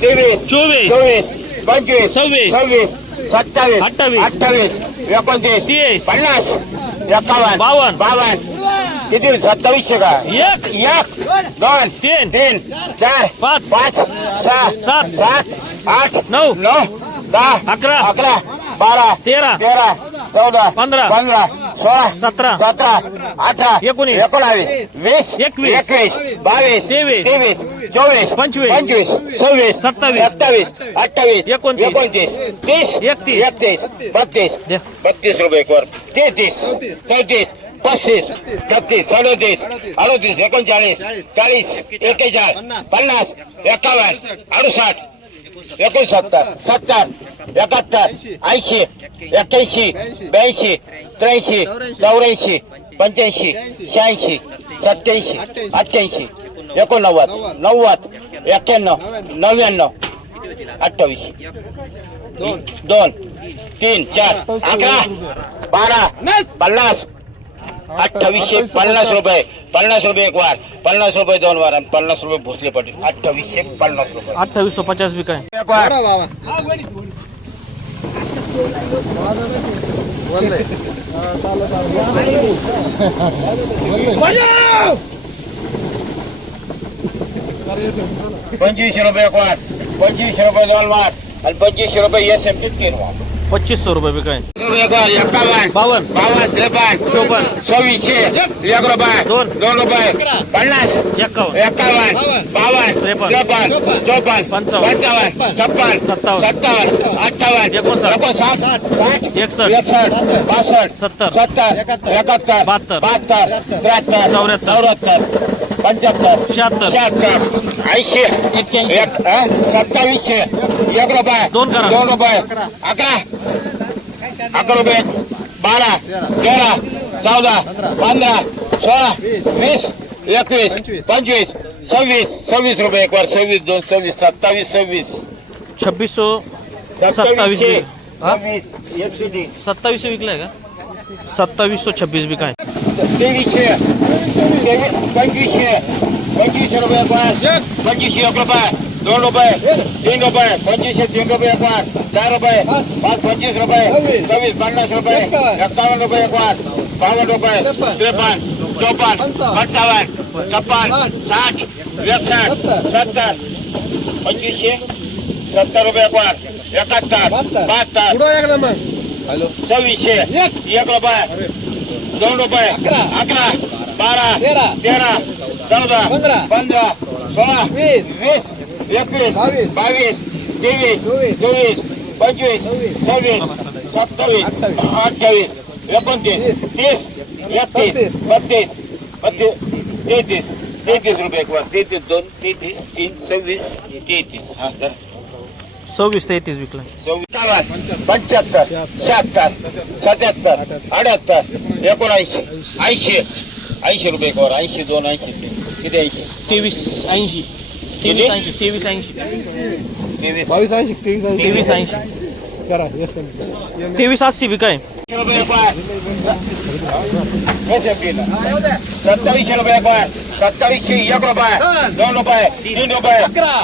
तेवीस चोवीस. चोवीस. पंचवीस. सव्वीस. सव्वीस. सत्तावीस. अठ्ठावीस. अठ्ठावीस. एकोणतीस. तीस. पन्नास. एकावन्न. बावन्न. बावन्न. किती? सत्तावीसशे का? एक. एक. दोन. तीन. तीन. चार. पाच. पाच. सहा. सात. सात. आठ. नऊ. नऊ. दहा. अकरा. अकरा. बारा. तेरा. तेरा. चौदा. पंधरा. पंधरा. सोळा सतरा. सतरा अठरा एकोणीस. एकोणावीस वीस एकवीस. एकवीस बावीस तेवीस. तेवीस चोवीस पंचवीस. पंचवीस सव्वीस सत्तावीस. सत्तावीस अठ्ठावीस एकोणतीस. एकोणतीस तीस एकतीस. एकतीस बत्तीस. बत्तीस रुपये कर तेहतीस चौतीस पस्तीस छत्तीस सदोतीस अडोतीस एकोणचाळीस चाळीस एक्केचाळीस पन्नास एकावन्न अडुसाठ एकोणसत्तर सत्तर एकाहत्तर ऐंशी एक्क्याऐंशी ब्याऐंशी त्र्याऐंशी चौऱ्याऐंशी. पंच्याऐंशी शहाऐंशी सत्याऐंशी अठ्ठ्याऐंशी. एकोणनव्वद. नव्वद एक्क्याण्णव नव्याण्णव. अठ्ठावीस. दोन. तीन चार अकरा बारा पन्नास. अठ्ठावीसशे पन्नास रुपये. पन्नास रुपये एक वार. पन्नास रुपये दोन वार आणि पन्नास रुपये भोसले पाटील. अठ्ठावीसशे पन्नास रुपये. अठ्ठावीस सौ पचास बी काय? एक वार. पंचवीसशे रुपये क्वाट पंचवीसशे रुपये दोन वाट आणि पंचवीसशे रुपये एस एम टी तीन वाट पच्चीस सौ रुपये बी काय रुपये एक वार एकावन्न. बावन्न. बावन्न त्रेपन्न. चोपन्न. सव्वीसशे. एक रुपये. दोन. दोन रुपये. पन्नास. एक्कावन्न एकावन्न. बावन्न. त्रेपन्न. चोपन्न. पंचावन्न. पंचावन्न. छप्पन सत्तावन्न. सत्तावन्न. अठ्ठावन्न. एकोणसाठ. एकोणसाठ. साठ. एकसष्ट. एकसष्ट. बासष्ट. सत्तर. सत्तर. एकाहत्तर. बहात्तर. बहात्तर. त्र्याहत्तर. चौऱ्याहत्तर. चौऱ्याहत्तर. पंच्याहत्तर. शहात्तर. शहात्तर. ऐंशी. एक्क्याऐंशी. एक? सत्तावीसशे. एक रुपये. दोन करा. दोन रुपये. अकरा. अकरा रुपये बारा तेरा चौदा पंधरा सोळा वीस एकवीस पंचवीस. सव्वीस. सव्वीस रुपये एक वर. सव्वीस दोन सव्वीस सत्तावीस सव्वीस. छब्बीस सौ सत्तावीस सत्तावीसशे विकलाय का? सत्तावीस सौ छब्बीस बी काय? तेवीसशे. तेवीस पंचवीसशे. पंचवीसशे रुपये एक वर. पंचवीसशे एक रुपये. दोन रुपये तीन रुपये पंचवीसशे तीन रुपये एक वर चार रुपये पाच पंचवीस रुपये सव्वीस पन्नास रुपये एक्कावन्न रुपये एक वर बावन्न रुपये त्रेपन्न चोपन्न पंचावन्न छप्पन साठ एकसष्ट सत्तर पंचवीसशे सत्तर रुपये एक वर एकाहत्तर बहात्तर सव्वीसशे एक रुपये दोन रुपये अकरा बारा तेरा चौदा पंधरा सोळा वीस एकवीस बावीस तेवीस चोवीस पंचवीस सव्वीस सत्तावीस अठ्ठावीस एकोणतीस तीस एकतीस बत्तीस बत्तीस तेहतीस तेहतीस रुपये एक वर तेहतीस दोन तेहतीस तीन सव्वीस तेहतीस. हा तर सव्वीस तेहतीस विकलाय सत्तावन्न पंच्याहत्तर शहात्तर सत्याहत्तर अठ्याहत्तर एकोणऐंशी ऐंशी ऐंशी रुपये कर ऐंशी दोन ऐंशी तीन. किती ऐंशी? तेवीस ऐंशी. तेवीस ऐंशी तेवीस ऐंशी तेवीस बावीस ऐंशी तेवीस ऐंशी तेवीस ऐंशी करा येस करा. तेवीस अस्सी बी काय रुपये कर सत्तावीसशे रुपये कर सत्तावीसशे एक रुपये दोन रुपये तीन रुपये अकरा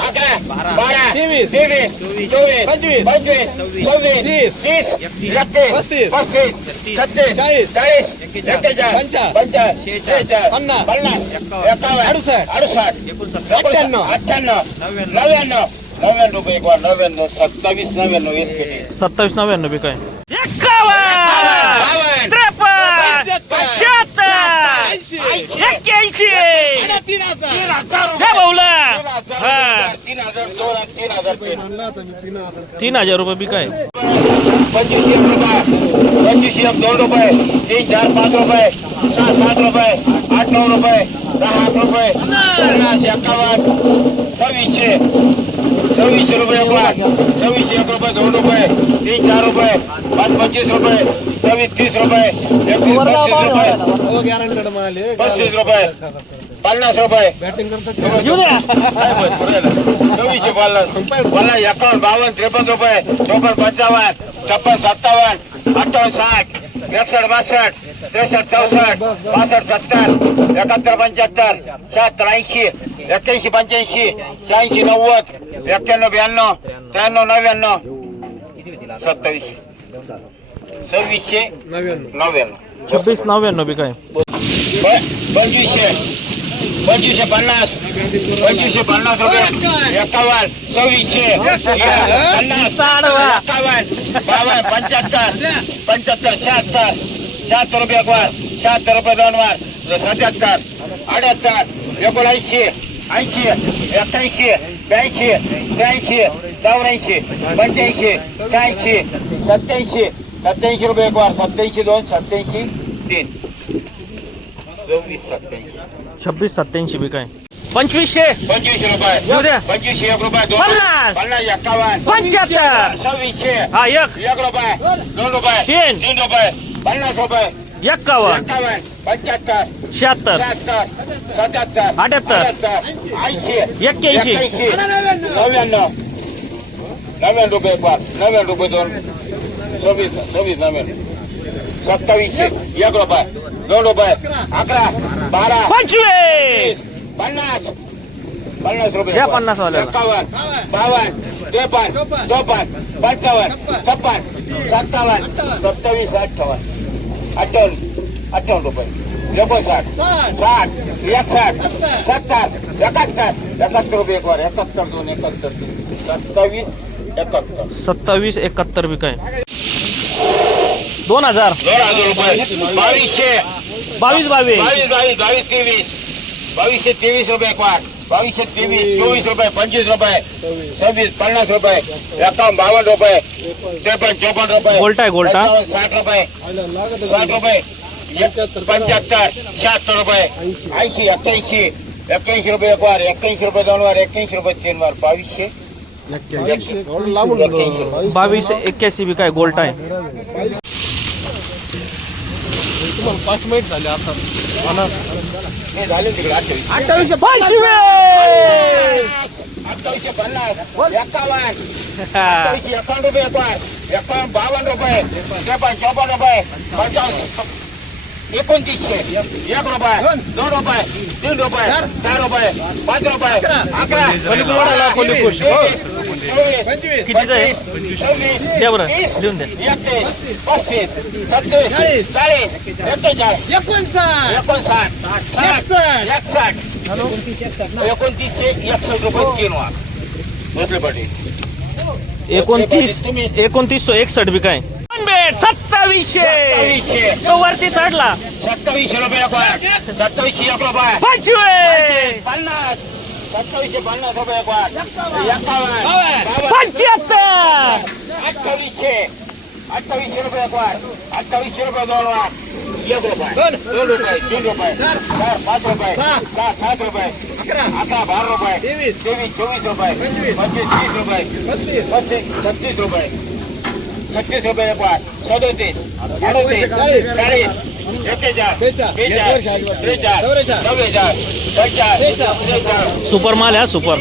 बारा तेवीस तेवीस चोवीस पंचवीस पंचवीस सव्वीस तीस एकतीस पस्तीस पस्तीस छत्तीस चाळीस चाळीस एक्केचाळीस पंचाळीस शेहेचाळीस पन्नास अडुसष्ट अडुसष्ट अठ्ठ्याण्णव अठ्ठ्याण्णव नव्याण्णव नव्याण्णव एक नव्याण्णव सत्तावीस नव्याण्णव एस के सत्तावीस नव्याण्णव बी काय? एकावन्न त्रेपन्न शहात्तर एक्क्याऐंशी. हे भाऊला. तीन हजार दोन तीन हजार तीन तीन हजार रुपये बी काय? पंचवीस एक रुपये पंचवीस एक दोन रुपये तीन चार पाच रुपये सहा सात रुपये आठ नऊ रुपये दहा आठ रुपये पन्नास एकावन्न सव्वीसशे सव्वीसशे रुपये एक लाख सव्वीसशे एक रुपये दोन रुपये तीन चार रुपये पाच पंचवीस रुपये सव्वीस तीस रुपये एकवीस पस्तीस रुपये पस्तीस रुपये पन्नास रुपये बॅटिंग करतात येऊ द्या चोवीसशे पन्नास पन्नास एकावन्न बावन्न त्रेपन्न रुपये चोपन्न पंचावन्न छप्पन सत्तावन्न अठ्ठावन्न साठ एकसष्ट बासष्ट त्रेसष्ट चौसष्ट पासष्ट सत्तर एकाहत्तर पंच्याहत्तर शहात्तर ऐंशी एक्क्याऐंशी पंच्याऐंशी शहाऐंशी नव्वद एक्क्याण्णव ब्याण्णव त्र्याण्णव नव्याण्णव सत्तावीसशे सव्वीसशे नव्याण्णव. छब्बीस नव्याण्णव बी काय? पंचवीसशे. पंचवीसशे पन्नास. पंचवीसशे पन्नास रुपये. एकावन्न. सव्वीसशे. एकावन्न. बावन्न. पंच्याहत्तर. पंच्याहत्तर. शहात्तर. शहात्तर रुपये एक वार शहात्तर रुपये दोन वार सत्याहत्तर. अठ्याहत्तर. एकोणऐंशी. ऐंशी. एक्क्याऐंशी. ब्याऐंशी. त्र्याऐंशी. चौऱ्याऐंशी. पंच्याऐंशी. शहाऐंशी. सत्याऐंशी. सत्याऐंशी रुपये एक वार सत्याऐंशी दोन. सत्याऐंशी तीन. चोवीस सत्याऐंशी. छब्बीस सत्याऐंशी बी काय पंचवीसशे पंचवीसशे रुपये येऊ द्या. पंचवीसशे एक रुपये दोन पन्नास. पन्नास एक्कावन्न पंच्याहत्तर सत्तावीसशे. एक रुपये. दोन रुपये. अकरा. बारा. पंचवीस. पन्नास. पन्नास रुपये. पन्नास. एकावन्न. बावन्न. त्रेपन्न. चौपन्न. पंचावन्न. छप्पन्न. सत्तावन्न. सत्तावीस अठ्ठावन्न. अठ्ठावन्न. अठ्ठावन्न रुपये. एकोणसाठ साठ. एकसाठ सत्तर. एकाहत्तर. एकाहत्तर रुपये एक वर. एकाहत्तर दोन एकाहत्तर तीन. सत्तावीस एकाहत्तर. सत्तावीस एकाहत्तर बी काय? दोन हजार. दोन हजार रुपये. बावीसशे. बावीस बावीस. बावीस बावीस बावीस तेवीस. बावीसशे तेवीस रुपये एक वाट बावीसशे तेवीस चोवीस रुपये पंचवीस रुपये सव्वीस पन्नास रुपये एकावन्न बावन्न रुपये त्रेपन्न चौपन्न रुपये गोल्टा आहे, गोल्टा. साठ रुपये साठ रुपये पंच्याहत्तर शहात्तर रुपये ऐंशी एक्क्याऐंशी एक्क्याऐंशी रुपये एक वार एक्क्याऐंशी रुपये दोन वार एक्क्याऐंशी. रुपये तीन वार बावीसशे. बावीस एक्क्याऐंशी बी काय गोल्ट आहे. तुम्हाला पाच मिनिट झाले आता हे झाले तिकडे अठ्ठावीस पंचवीस अठ्ठावीसशे पन्नास एकावन्न अठ्ठावीसशे एकावन्न रुपये एक वार एकावन्न बावन्न रुपये त्रेपन्न चौपन्न रुपये पंचावन्न एकोणतीसशे एक रुपये दोन रुपये तीन रुपये चार रुपये पाच रुपये अकरा कोल्हापूरला कोल्हापूर. कितीचं आहे? सव्वीस द्या बरं लिहून द्या एकसाठ एकोणतीसशे एकसष्ट रुपये भोसले पाटील एकोणतीस एकोणतीसशे एकसष्ट बी काय? सत्तावीसशे. तो वरती चढला. सत्तावीसशे रुपये सत्तावीसशे एक रुपये. पन्नास. सत्तावीसशे पन्नास रुपये एक वार एकावन्न बावन्न, पंच्याहत्तर अठ्ठावीसशे अठ्ठावीसशे रुपये एक वार अठ्ठावीसशे रुपये दोन वार एक रुपये दोन रुपये तीन रुपये चार पाच रुपये सहा सात रुपये अकरा बारा रुपये तेवीस तेवीस चोवीस रुपये पंचवीस तीस रुपये पस्तीस छत्तीस रुपये छत्तीस रुपये एक वार सदोतीस अडतीस चाळीस एक्केचाळीस बेचाळीस त्रेचाळीस चव्वेचाळीस पंचाळीस त्रेचाळीस सुपर माल आहे हा सुपर